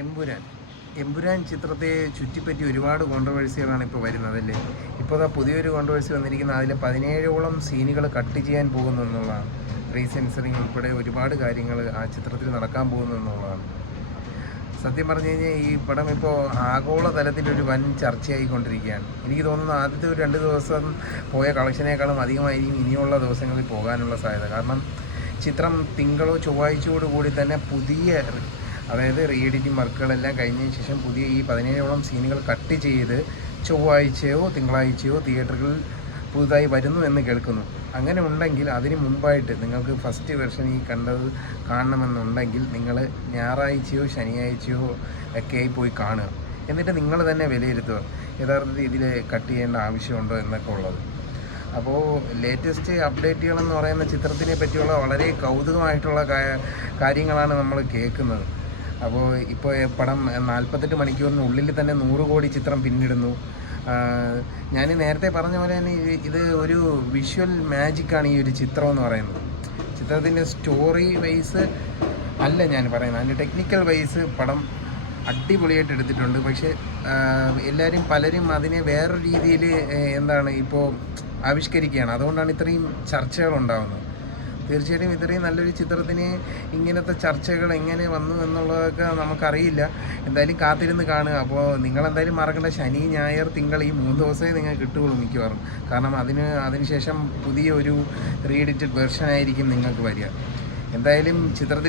എമ്പുരാൻ എമ്പുരാൻ ചിത്രത്തെ ചുറ്റിപ്പറ്റി ഒരുപാട് കോൺട്രവേഴ്സികളാണ് ഇപ്പോൾ വരുന്നതല്ലേ. ഇപ്പോൾ അതാ പുതിയൊരു കോൺട്രവേഴ്സി വന്നിരിക്കുന്നത്, അതിൽ 17ഓളം സീനുകൾ കട്ട് ചെയ്യാൻ പോകുന്നു എന്നുള്ളതാണ്. റീസെൻസറിങ് ഉൾപ്പെടെ ഒരുപാട് കാര്യങ്ങൾ ആ ചിത്രത്തിൽ നടക്കാൻ പോകുന്നു എന്നുള്ളതാണ്. സത്യം പറഞ്ഞു കഴിഞ്ഞാൽ ഈ പടം ഇപ്പോൾ ആഗോള തലത്തിലൊരു വൻ ചർച്ചയായിക്കൊണ്ടിരിക്കുകയാണ്. എനിക്ക് തോന്നുന്നു ആദ്യത്തെ ഒരു 2 ദിവസം പോയ കളക്ഷനേക്കാളും അധികമായിരിക്കും ഇനിയുള്ള ദിവസങ്ങളിൽ പോകാനുള്ള സാധ്യത. കാരണം ചിത്രം തിങ്കളോ ചൊവ്വാഴ്ചയോടു കൂടി തന്നെ അതായത് റീ എഡിറ്റിംഗ് വർക്കുകളെല്ലാം കഴിഞ്ഞതിന് ശേഷം പുതിയ ഈ 17ഓളം സീനുകൾ കട്ട് ചെയ്ത് ചൊവ്വാഴ്ചയോ തിങ്കളാഴ്ചയോ തിയേറ്ററുകളിൽ പുതുതായി വരുന്നു എന്ന് കേൾക്കുന്നു. അങ്ങനെ ഉണ്ടെങ്കിൽ അതിന് മുമ്പായിട്ട് നിങ്ങൾക്ക് ഫസ്റ്റ് വെർഷൻ ഈ കണ്ടത് കാണണമെന്നുണ്ടെങ്കിൽ നിങ്ങൾ ഞായറാഴ്ചയോ ശനിയാഴ്ചയോ ഒക്കെയായി പോയി കാണുക. എന്നിട്ട് നിങ്ങൾ തന്നെ വിലയിരുത്തുക യഥാർത്ഥത്തിൽ ഇതിൽ കട്ട് ചെയ്യേണ്ട ആവശ്യമുണ്ടോ എന്നൊക്കെ ഉള്ളത്. അപ്പോൾ ലേറ്റസ്റ്റ് അപ്ഡേറ്റുകളെന്ന് പറയുന്ന ചിത്രത്തിനെ പറ്റിയുള്ള വളരെ കൗതുകമായിട്ടുള്ള കാര്യങ്ങളാണ് നമ്മൾ കേൾക്കുന്നത്. അപ്പോൾ ഇപ്പോൾ പടം 48 മണിക്കൂറിനുള്ളിൽ തന്നെ 100 കോടി ചിത്രം പിന്നിടുന്നു. ഞാൻ നേരത്തെ പറഞ്ഞ പോലെ തന്നെ ഇത് ഒരു വിഷ്വൽ മാജിക്കാണ് ഈ ഒരു ചിത്രം എന്ന് പറയുന്നത്. ചിത്രത്തിൻ്റെ സ്റ്റോറി വൈസ് അല്ല ഞാൻ പറയുന്നത്, അതിൻ്റെ ടെക്നിക്കൽ വൈസ് പടം അടിപൊളിയായിട്ട് എടുത്തിട്ടുണ്ട്. പക്ഷേ പലരും അതിനെ വേറൊരു രീതിയിൽ ഇപ്പോൾ ആവിഷ്കരിക്കുകയാണ്. അതുകൊണ്ടാണ് ഇത്രയും ചർച്ചകളുണ്ടാകുന്നത്. തീർച്ചയായിട്ടും ഇത്രയും നല്ലൊരു ചിത്രത്തിന് ഇങ്ങനത്തെ ചർച്ചകൾ എങ്ങനെ വന്നു എന്നുള്ളതൊക്കെ നമുക്കറിയില്ല. എന്തായാലും കാത്തിരുന്ന് കാണുക. അപ്പോൾ നിങ്ങളെന്തായാലും മറക്കേണ്ട, ശനി ഞായർ തിങ്കൾ ഈ 3 ദിവസമേ നിങ്ങൾക്ക് കിട്ടുകയുള്ളൂ മിക്കവാറും. കാരണം അതിനുശേഷം പുതിയ ഒരു റീ എഡിറ്റഡ് വെർഷൻ ആയിരിക്കും നിങ്ങൾക്ക് വരിക. എന്തായാലും ചിത്രത്തിന്